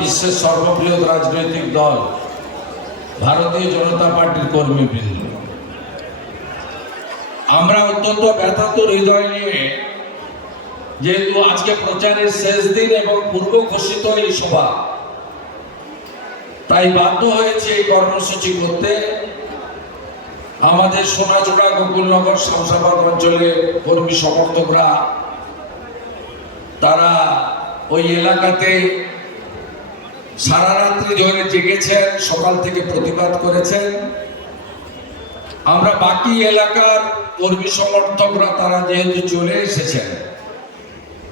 বিশ্বের সর্ববৃহৎ রাজনৈতিক দল ভারতীয় জনতা পার্টির কর্মীবৃন্দ। আমরা অত্যন্ত ব্যথাতুর হৃদয় নিয়ে যেহেতু আজকে প্রচারের শেষ দিন এবং পূর্ব ঘোষিত এই সভা, তাই বাধ্য হয়েছে এই কর্মসূচি করতে। আমাদের সোনাচূড়া গোকুলনগর শামসাবাদ অঞ্চলে কর্মী সমর্থকরা, তারা ওই এলাকাতে সারা রাত্রি ধরে জেগেছেন, সকাল থেকে প্রতিবাদ করেছেন। আমরা বাকি এলাকার কর্মী সমর্থকরা, তারা যেহেতু চলে এসেছেন,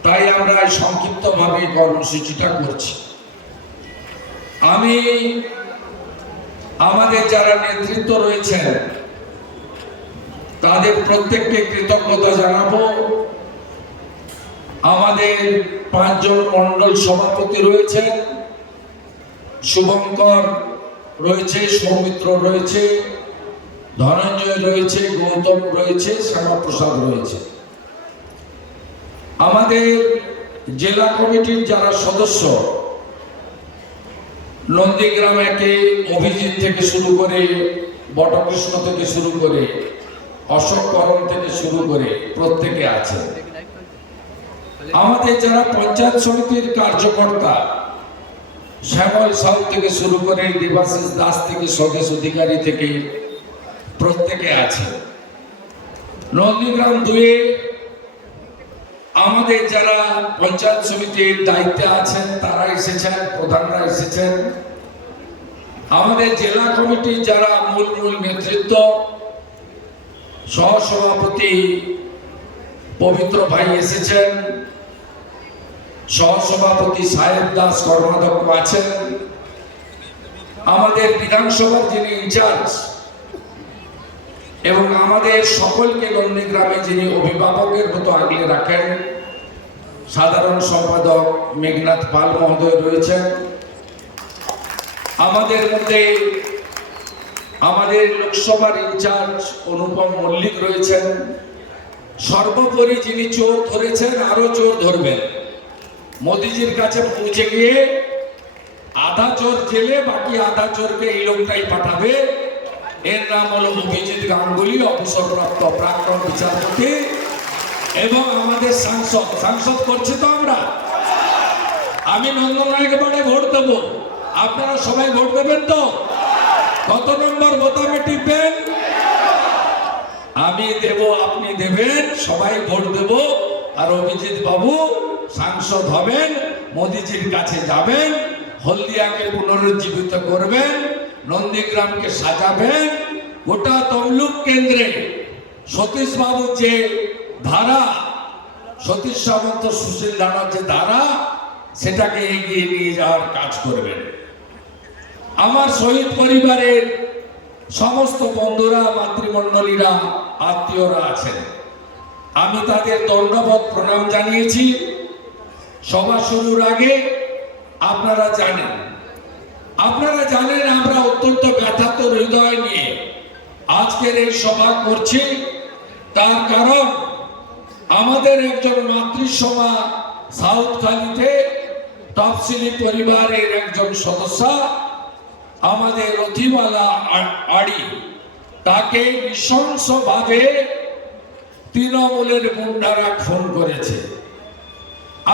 তাই আমরা সংক্ষিপ্তভাবে কর্মসূচিটা করছি। আমি, আমাদের যারা নেতৃত্ব রয়েছেন, তাদের প্রত্যেককে কৃতজ্ঞতা জানাব। আমাদের পাঁচজন মন্ডল সভাপতি রয়েছেন শুভঙ্কর রয়েছে, সৌমিত্র রয়েছে, ধনঞ্জয় রয়েছে, গৌতম রয়েছে, শ্যামাপ্রসাদ রয়েছে। আমাদের জেলা কমিটির যারা সদস্য, নন্দীগ্রাম একে অভিজিৎ থেকে শুরু করে, বটকৃষ্ণ থেকে শুরু করে, অশোক করণ থেকে শুরু করে প্রত্যেকে আছে। আমাদের যারা পঞ্চায়েত সমিতির কার্যকর্তা শ্যামল সাউ থেকে শুরু করে দেবাশিস দাস থেকে স্বদেশ অধিকারী থেকে প্রত্যেকে আছে। নন্দীগ্রাম দুয়ে আমাদের যারা পঞ্চায়েত সমিতির দায়িত্বে আছেন, তারা এসেছেন, প্রধানরা এসেছেন। আমাদের জেলা কমিটির যারা মূল মূল নেতৃত্ব, সহসভাপতি পবিত্র ভাই এসেছেন। সহসভাপতি সাহেব দাস কর্মাধ্যক্ষ আছেন। আমাদের বিধানসভার যিনি ইনচার্জ এবং আমাদের সকলকে নন্দীগ্রামে যিনি অভিভাবকের মতো আগলে রাখেন, সাধারণ সম্পাদক মেঘনাথ পাল মহোদয় রয়েছেন। আমাদের মধ্যে আমাদের লোকসভার ইনচার্জ অনুপম মল্লিক রয়েছেন। সর্বোপরি যিনি চোর ধরেছেন আরও চোর ধরবেন। মোদিজির কাছে পৌঁছে গিয়ে আধা চোর জেলে, বাকি আধা চোরকে এই লোকটাই পাঠাবে। এর নাম হলো অভিজিৎ গাঙ্গুলি, অবসরপ্রাপ্ত প্রাক্তন বিচারপতি এবং আমাদের সাংসদ। সাংসদ করছে তো আমরা? আমি নন্দনায়কে বাড়ে ভোট দেবো। আপনারা সবাই ভোট দেবেন তো? কত নম্বর বোতামে টিপবেন? আমি দেব, আপনি দেবেন, সবাই ভোট দেব। আর অভিজিৎ বাবু সাংসদ হবেন, মোদিজির কাছে যাবেন, হলদিয়াকে পুনরুজ্জীবিত করবেন, নন্দীগ্রামকে সাজাবেন, গোটা তমলুক কেন্দ্রে সতীশ বাবুর যে ধারা, সতীশ সামন্ত সুশীল দাঁড়ার যে ধারা, সেটাকে এগিয়ে নিয়ে যাওয়ার কাজ করবেন। আমার শহীদ পরিবারের সমস্ত বন্ধুরা, মাতৃমণ্ডলীরা, আত্মীয়রা আছেন। আমি তাদের দণ্ডবত প্রণাম জানিয়েছি। সভা শুরুর আগে আপনারা জানেন। আপনারা জানেন আমরা অত্যন্ত ব্যথাত হৃদয় নিয়ে আজকের এই সভা করছি। তার কারণ আমাদের একজন মাতৃসভা সাউথ খালিতে তফসিলি পরিবারের একজন সদস্য, আমাদের রথিওয়ালা আ- আড়ি। তাকে নৃশংসভাবে তৃণমূলের গুন্ডারা খুন করেছে।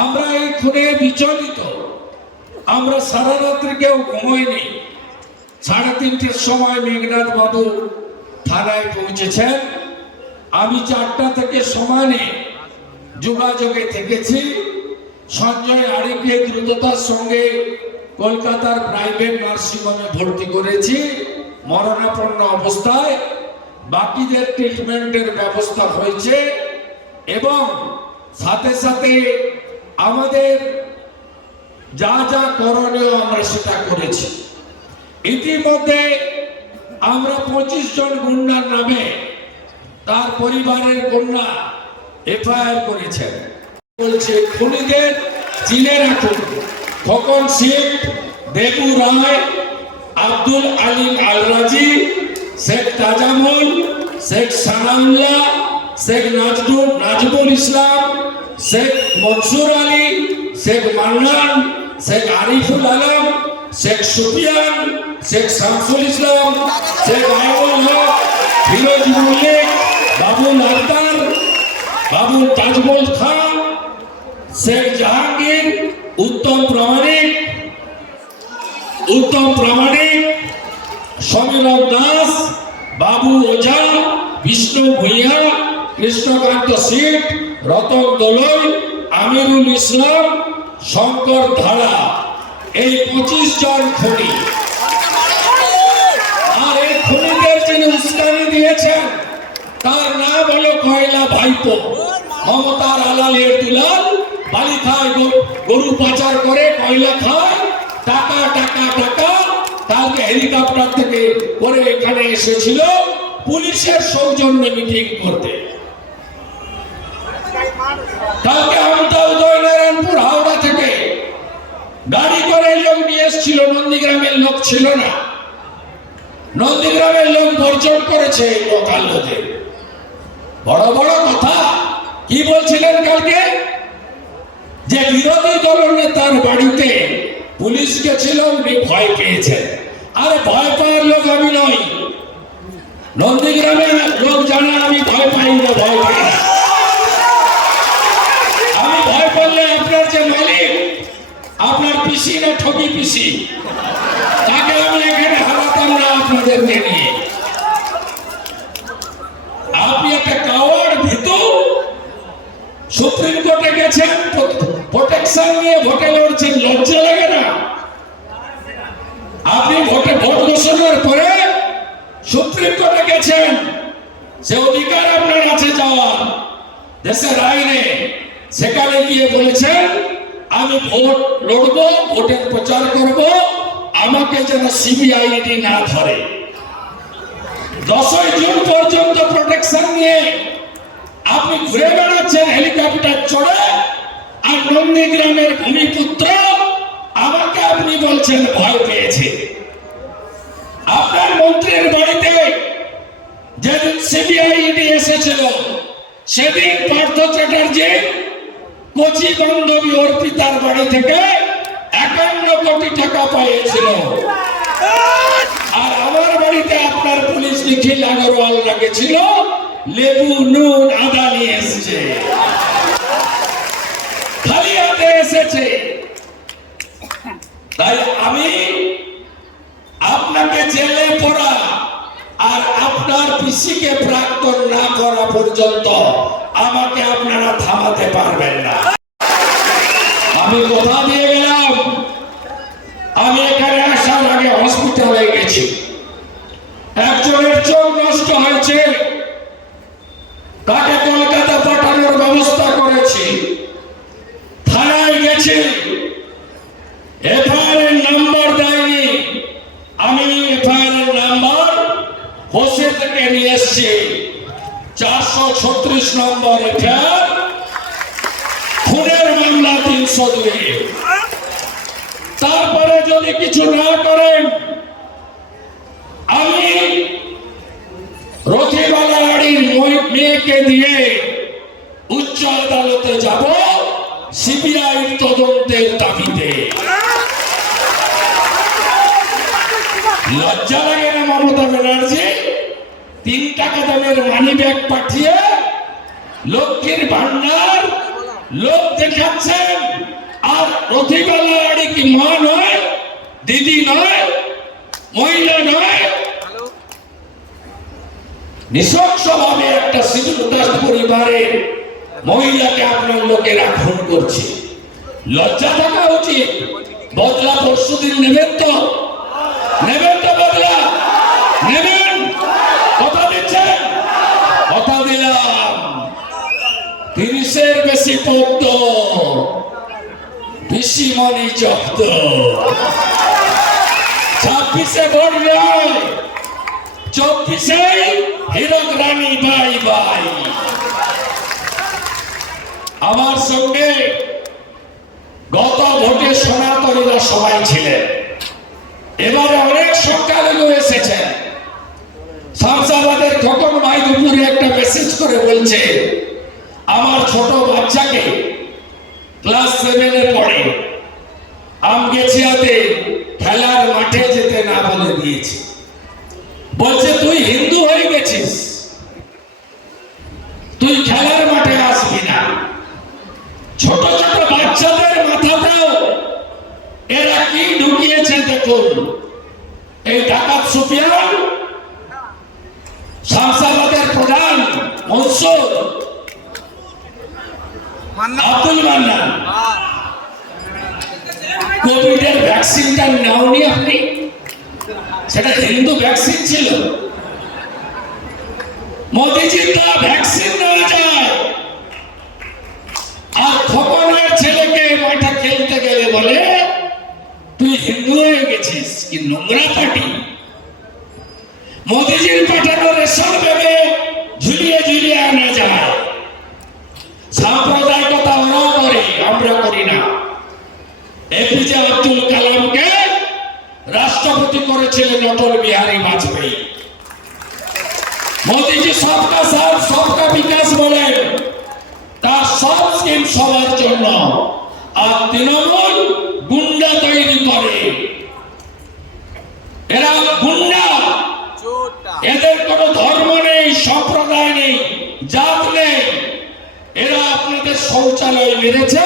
আমরা এই খুনে বিচলিত। আমরা সারা রাত্রি কেউ ঘুমোইনি সাড়ে তিনটের সময় মেঘনাথ বাবু থানায় পৌঁছেছেন। আমি চারটা থেকে সমানে যোগাযোগে থেকেছি। সঞ্জয় আরিফকে দ্রুততার সঙ্গে কলকাতার প্রাইভেট নার্সিংহোমে ভর্তি করেছি। মরণাপন্ন অবস্থায় বাকিদের ট্রিটমেন্টের ব্যবস্থা হয়েছে এবং সাথে সাথে আমাদের যা যা করণীয় আমরা সেটা করেছি। ইতিমধ্যে আমরা পঁচিশ জন গুন্ডার নামে তার পরিবারের কন্যা এফআইআর করেছেন। বলছে, খুনিদের চিনে রাখুন। খোকন সিং দেবু রায়, আব্দুল আলিম আলরাজি, শেখ তাজামুল, শেখ সানাউল্লাহ, শেখ নাজরুল নাজমুল ইসলাম শেখ মনসুর আলী, শেখ মান্নান, শেখ আরিফুল আলম, শেখ সুফিয়ান, শেখ শামসুল ইসলাম, শেখ আইবুল হক, ফিরোজ মল্লিক বাবুল আক্তার, বাবুল তাজমল খান, শেখ জাহাঙ্গীর, উত্তম প্রামাণিক উত্তম প্রামাণিক সমীরণ দাস, বাবু ওঝা, বিষ্ণু ভূঁইয়া, কৃষ্ণকান্ত সিট রতন দোলই আমিরুল ইসলাম শঙ্কর ধারা। এই পঁচিশ জন খনি। আর এই খনিদের যিনি উস্কানি দিয়েছেন, তার নাম হলো কয়লা ভাইপো। মমতার আলালের দুলাল, বালি খায় গরু পাচার করে, কয়লা খায়, টাকা টাকা টাকা। তাকে হেলিকপ্টার থেকে করে এখানে এসেছিল পুলিশের সৌজন্যে মিটিং করতে কালকে আমতা উদয়নারায়ণপুর হাওড়া থেকে গাড়ি করে লোক নিয়ে এসেছিল, নন্দীগ্রামের লোক ছিল না। নন্দীগ্রামের লোক বর্জন করেছে বড় বড় কথা, কি বলছিলেন কালকে? যে বিরোধী দল নেতার বাড়িতে পুলিশ গেছিল, উনি ভয় পেয়েছেন। আরে ভয় পাওয়ার লোক আমি নই। নন্দীগ্রামে লোক জানে আমি ভয় পাই না, ভয় পাই না আমি ভয় করলে আপনার যে মালিক আপনার পিসি না ঠকি পিসি? তাকে আমি এখানে হারাতাম না আপনাদেরকে নিয়ে। আপনি একটা কাওয়ার ভিতু। সুপ্রিম কোর্টে গেছেন প্রোটেকশন নিয়ে ভোটে লড়ছেন, লজ্জা লাগে না? আপনি ভোটে ভোট ঘোষণার পরে সুপ্রিম কোর্টে গেছেন, সে অধিকার আপনার আছে যাওয়ার দেশের আইনে সেখানে গিয়ে বলেছেন আমি ভোট লড়বো, ভোটের প্রচার করব, আমাকে যেন সিবিআইডি না ধরে। দশই জুন পর্যন্ত প্রোটেকশন নিয়ে আপনি ঘুরে বেড়াচ্ছেন হেলিকপ্টার চড়ে, আর নন্দীগ্রামের ভূমিপুত্র আমাকে আপনি বলছেন ভয় পেয়েছে। আপনার মন্ত্রীর বাড়িতে যেদিন সিবিআইডি এসেছিল, সেদিন পার্থ চ্যাটার্জি কচি বান্ধবী অর্পিতার বাড়ি থেকে একান্ন কোটি টাকা পেয়েছিল আর আমার বাড়িতে আপনার পুলিশ নিখিল আগরওয়াল রেখেছিল। লেবু, নুন, আদা নিয়ে এসছে। খালি হাতে এসেছে। তাই আমি আপনাকে জেলে পড়া আপনার পিসিকে প্রাক্তন না করা পর্যন্ত আমাকে আপনারা থামাতে পারবেন না। আমি কথা দিয়ে গেলাম। আমি এখানে আসার আগে হসপিটালে গেছি। একজনের চোখ নষ্ট হয়েছে। তাকে কলকাতা পাঠানোর ব্যবস্থা করেছি থানায় গেছি এফআইআর এর নাম্বার দেয়নি আমি এফআইআর এর নাম্বার হোসে থেকে নিয়ে এসছি চারশো ছত্রিশ নম্বর এফআইআর খুনের মামলা তিনশো দুই তারপরে যদি কিছু না করেন আমি রথিবালা বাড়ির মই- মেয়েকে দিয়ে উচ্চ আদালতে যাব সিবিআই তদন্তের দাবিতে লজ্জা লাগে না মমতা ব্যানার্জি? তিন টাকা দামের মানি ব্যাগ পাঠিয়ে লক্ষ্মীর ভান্ডার লোক দেখাচ্ছেন। আর রথিবালা কি মা নয়, দিদি নয়, মহিলা নয়? নৃশংসভাবে একটা শিশু দাস পরিবারের মহিলাকে আপনার লোকেরা খুন করছে। লজ্জা থাকা উচিত। বদলা পরশু দিন নেবেন তো। নেবেন তো বদলা। নেবেন। কথা দিচ্ছেন? কথা দিলাম। তিরিশের বেশি পদ্ম, বেশি মনি জব্দ। ছাব্বিশে ভোট চব্বিশে হীরক রানী, বাই বাই। আমার সঙ্গে গত ভোটে সনাতনীরা সবাই ছিলেন। এবারে অনেক সংখ্যালঘু এসেছেন শামসাবাদের খকন ভাই দুপুরে একটা মেসেজ করে বলছে, আমার ছোট বাচ্চাকে ক্লাস সেভেনে পড়ে। আমগেছিয়াতে খেলার মাঠে যেতে না বলে দিয়েছে বলছে তুই হিন্দু হয়ে গেছিস তুই খেলার মাঠে আসবি না ছোট ছোট বাচ্চাদের মাথাতেও এরা কি ঢুকিয়েছে দেখুন এই ডাকাত সুফিয়ান শামসাবাদের প্রধান মনসুর আব্দুল মান্নান কোভিডের ভ্যাকসিনটা নেওনি আপনি? সেটা হিন্দু ভ্যাকসিন ছিল। মোদিজির তো ভ্যাকসিন নেওয়া যায় আর খোকনের ছেলেকে মাঠে খেলতে গেলে বলে তুই হিন্দু হয়ে গেছিস কি নোংরা পার্টি মোদিজির পাঠানো রেশন ব্যাগে ঝুলিয়ে ঝুলিয়ে আনা যায় সাম্প্রদায়িকতা ওরাও করে আমরা করি না এপিজে আব্দুল কালামকে রাষ্ট্রপতি করেছিলেন অটল বিহারী বাজপেয়ী মোদিজি সবকা সাথ সবকা বিকাশ বলেন তার সব স্কিম সবার জন্য আর তৃণমূল গুন্ডা তৈরি করে এরা গুন্ডা। এদের কোনো ধর্ম নেই সম্প্রদায় নেই জাত নেই। এরা আপনাদের শৌচালয় মেরেছে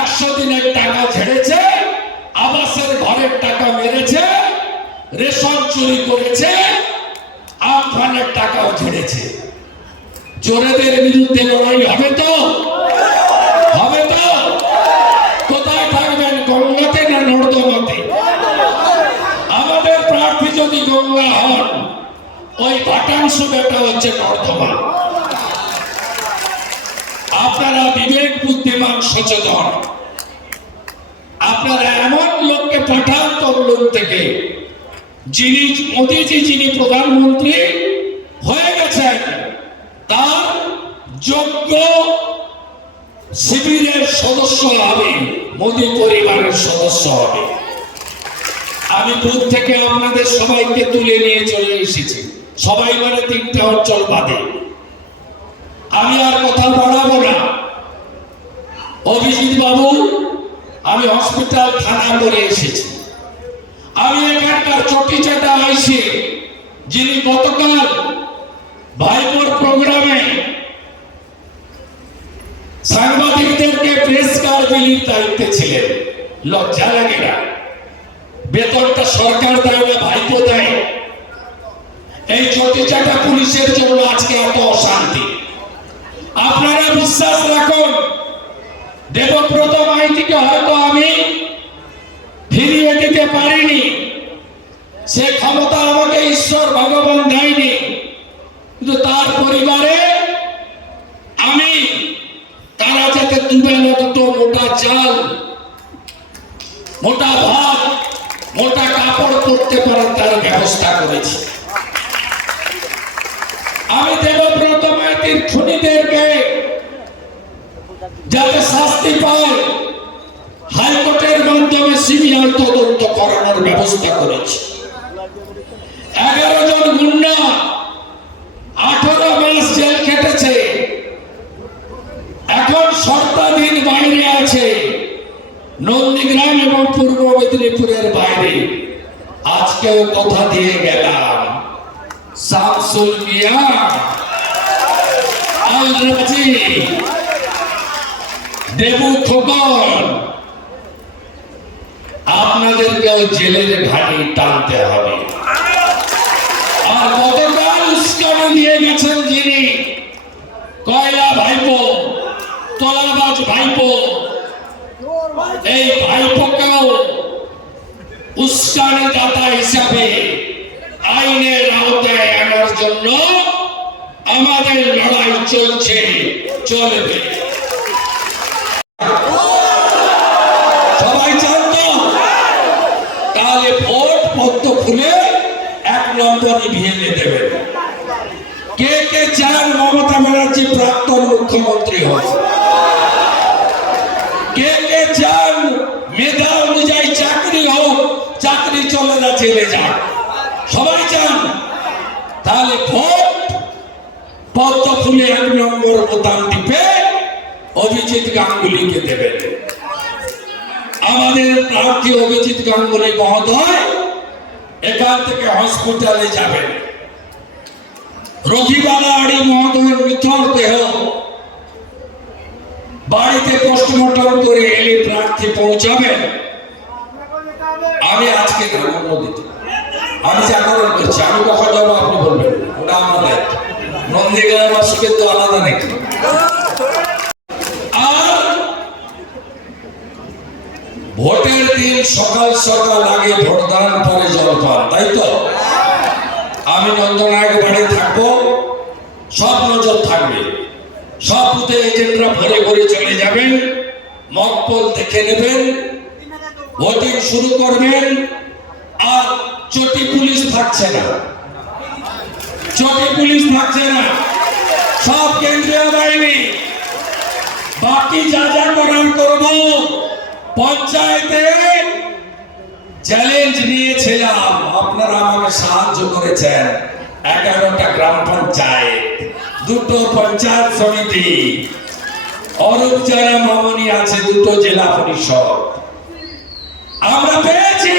একশো দিনের টাকা ঝেড়েছে আবাসের ঘরের টাকা মেরেছে রেশন চুরি করেছে আমফানের টাকাও ঝেড়েছে। চোরেদের বিরুদ্ধে লড়াই হবে তো হবে তো কোথায় থাকবেন গঙ্গাতে না নর্দমাতে আমাদের প্রার্থী যদি গঙ্গা হন ওই ভাটাংশ বেটা হচ্ছে নর্দমা আপনারা বিবেক, বুদ্ধিমান, সচেতন। আপনারা এমন লোককে পাঠান তরুণ থেকে, যিনি, মোদীজি যিনি প্রধানমন্ত্রী হয়ে গেছেন, তার যোগ্য শিবিরের সদস্য হবে মোদী পরিবারের সদস্য হবে আমি বুথ থেকে আপনাদের সবাইকে তুলে নিয়ে চলে এসেছি। সবাই বলে তিনটে অঞ্চল বাদে। আমি আর কথা বাড়াবো না। অভিজিৎ বাবু, আমি হসপিটাল থানা করে এসেছি। আমি এখানকার চটি চাটা আইসি, যিনি গতকাল ভাইপোর প্রোগ্রামে সাংবাদিকদেরকে প্রেস কার্ড বিলির দায়িত্বে ছিলেন। লজ্জা লাগে না। বেতনটা সরকার দেয় না, ভাইপো দেয়। এই চটি চাটা পুলিশের জন্য আজকে এত অশান্তি। আপনারা বিশ্বাস রাখুন, দেবব্রত মাইতিকে হয়তো আমি ফিরিয়ে দিতে পারিনি। সে ক্ষমতা আমাকে ঈশ্বর ভগবান দেয়নি। কিন্তু তার পরিবারে আমি তারা যাতে দুবেলা দুটো মোটা চাল, মোটা ভাত, মোটা কাপড় করতে পারেন তার ব্যবস্থা করেছি আমি দেবব্রত খুনিদেরকে যাতে শাস্তি পায়, হাইকোর্টের মাধ্যমে সিবিআই তদন্ত করানোর ব্যবস্থা করেছে। এগারো জন গুন্ডা আঠারো মাস জেল খেটেছে। এখন শর্তাধীন বাইরে আছে নন্দীগ্রাম এবং পূর্ব মেদিনীপুরের বাইরে। আজকেও কথা দিয়ে গেলাম। শামসুল মিয়া দেবু খোকন, আপনাদেরকেও জেলের ঘানি টানতে হবে। আর গতকাল উস্কানি দিয়ে গেছেন যিনি কয়লা ভাইপো, তলাবাজ ভাইপো, এই ভাইপোকেও উস্কানি দাতা হিসাবে আইনের আওতায় আনার জন্য আমাদের চলছে চলবে। সবাই চান তো? তাহলে ভোট পদ্ম খুলে এক নম্বর ইভিএমে দেবেন কে কে চান মমতা ব্যানার্জি প্রাক্তন মুখ্যমন্ত্রী হয় কে কে চান মেধা অনুযায়ী চাকরি হোক, চাকরি চলে না, জেলে যান সবাই চান তাহলে ভোট পদ্ম ফুলে এক নম্বর বোতাম টিপে অভিজিৎ গাঙ্গুলিকে দেবেন। আমাদের প্রার্থী অভিজিৎ গাঙ্গুলি মহোদয় এখান থেকে হসপিটালে যাবেন। দেহ বাড়িতে পোস্টমর্টম করে এলে প্রার্থী পৌঁছাবেন। আমি আজকে গ্রাম্য দিতে আমি জাগরণ করছি, আমি আপনি বলবেন ওটা আমার দায়িত্ব তো আলাদা নাকি আর ভোটের দিন সকাল সকাল আগে ভোটদান পরে জলপান তাই তো? আমি নন্দনায়ক বাড়ি থাকব, সব নজর থাকবে। সব বুথে এজেন্টরা ভরে ভরে চলে যাবেন মকপল দেখে নেবেন, ভোটিং শুরু করবেন, আর চটি পুলিশ থাকছে না। চটি পুলিশ থাকছে না। সব কেন্দ্রীয় বাহিনী, বাকি যা যা করার করব পঞ্চায়েতে চ্যালেঞ্জ নিয়েছিলাম। আপনারা আমাকে সাহায্য করেছেন। এগারোটা গ্রাম পঞ্চায়েত, দুটো পঞ্চায়েত সমিতি, অরূপ যারা মামনি আছে, দুটো জেলা পরিষদ। আমরা পেয়েছি।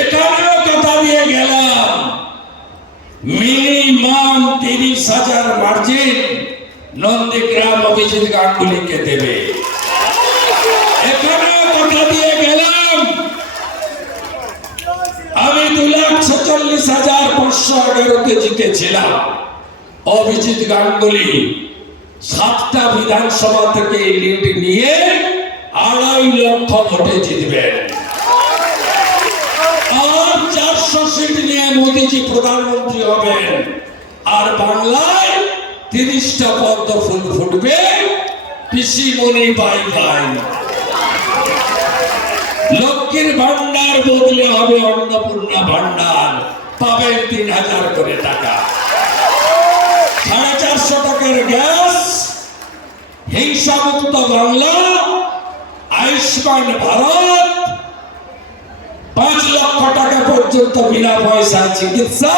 এখানেও কথা দিয়ে গেলাম। মিনিমাম তিরিশ হাজার মার্জিন নন্দীগ্রাম অভিজিৎ গাঙ্গুলিকে দেবে এখানেও কথা দিয়ে গেলাম আমি দু লাখ ছেচল্লিশ হাজার পাঁচশো এগারোতে জিতেছিলাম। অভিজিৎ গাঙ্গুলি সাতটা বিধানসভা থেকে লিড নিয়ে আড়াই লক্ষ ভোটে জিতবেন আর চারশো সিট নিয়ে মোদিজি প্রধানমন্ত্রী হবেন। আর বাংলায় তিরিশটা পদ্ম ফুল ফুটবে। পিসি মনি বাই বাই। লক্ষ্মীর ভান্ডার বদলে হবে অন্নপূর্ণা ভান্ডার পাবেন তিন হাজার করে টাকা। সাড়ে চারশো টাকার গ্যাস, হিংসামুক্ত বাংলা, আয়ুষ্মান ভারত। পাঁচ লক্ষ টাকা পর্যন্ত বিনা পয়সায় চিকিৎসা।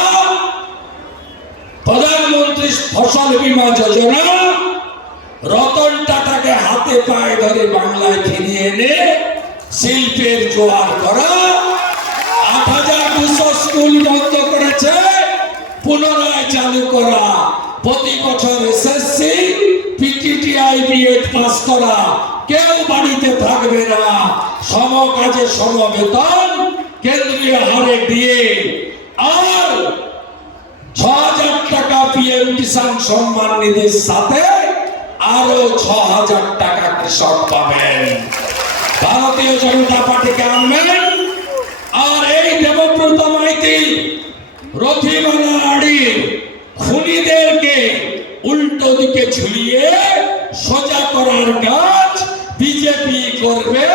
প্রধানমন্ত্রী ফসল বীমা যোজনা। রতন টাটাকে হাতে পায়ে ধরে বাংলায় ফিরিয়ে এনে শিল্পের জোয়ার করা আট হাজার দুশো স্কুল বন্ধ করেছে। পুনরায় চালু করা। প্রতি বছর এসএসসি পিটিটিআই বিএড পাস করা। কেউ বাড়িতে থাকবে না। সম কাজে সম বেতন, কেন্দ্রীয় হারে দিয়ে। আর ছ হাজার টাকা পিএম কিষাণ সম্মান নিধির সাথে আরও ছ হাজার টাকা কৃষক পাবেন। ভারতীয় জনতা পার্টিকে আনবেন। আর এই দেবব্রত মাইতি রথিমালা আড়ির খুনিদেরকে উল্টো দিকে ঝুলিয়ে সোজা করার কাজ বিজেপি করবে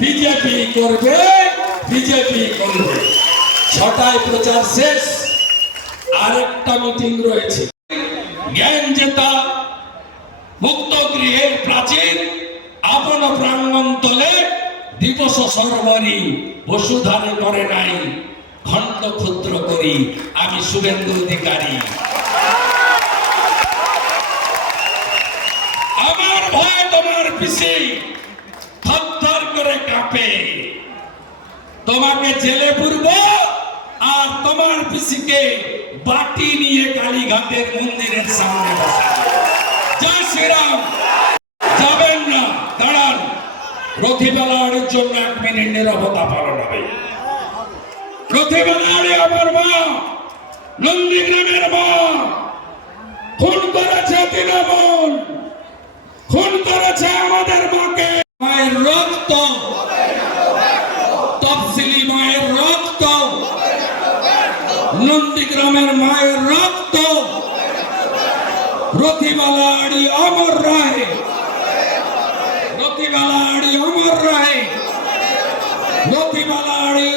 বিজেপি করবে বিজেপি করবে। ছটায় প্রচার শেষ। আরেকটা মিটিং রয়েছে। জ্ঞান জেতা মুক্ত গৃহের প্রাচীর আপন প্রাঙ্গণ তলে দিবস সর্বরি বসুধারে করে নাই। খণ্ড ক্ষুদ্র করি, আমি শুভেন্দু অধিকারী। আমার ভয় তোমার পিসি থর করে কাঁপে। তোমাকে জেলে পুরব আর তোমার পিসিকে বাটি নিয়ে কালীঘাটের মন্দিরের সামনে বসাবো। জয় শ্রীরাম যাবেন না দাঁড়ান রথিবেলাড়ের জন্য এক মিনিট নিরবতা পালন হবে। রথিবেলাড়ে আমার মা নন্দীগ্রামের মা খুন করেছে তৃণমূল, খুন করেছে আমাদের মাকে। মায়ের রক্ত, তফসিলি মায়ের রক্ত, নন্দীগ্রামের মায়ের রক্ত রথিবালাড়ি অমর রায় রথিবালাড়ি অমর রায় রথিবালাড়ির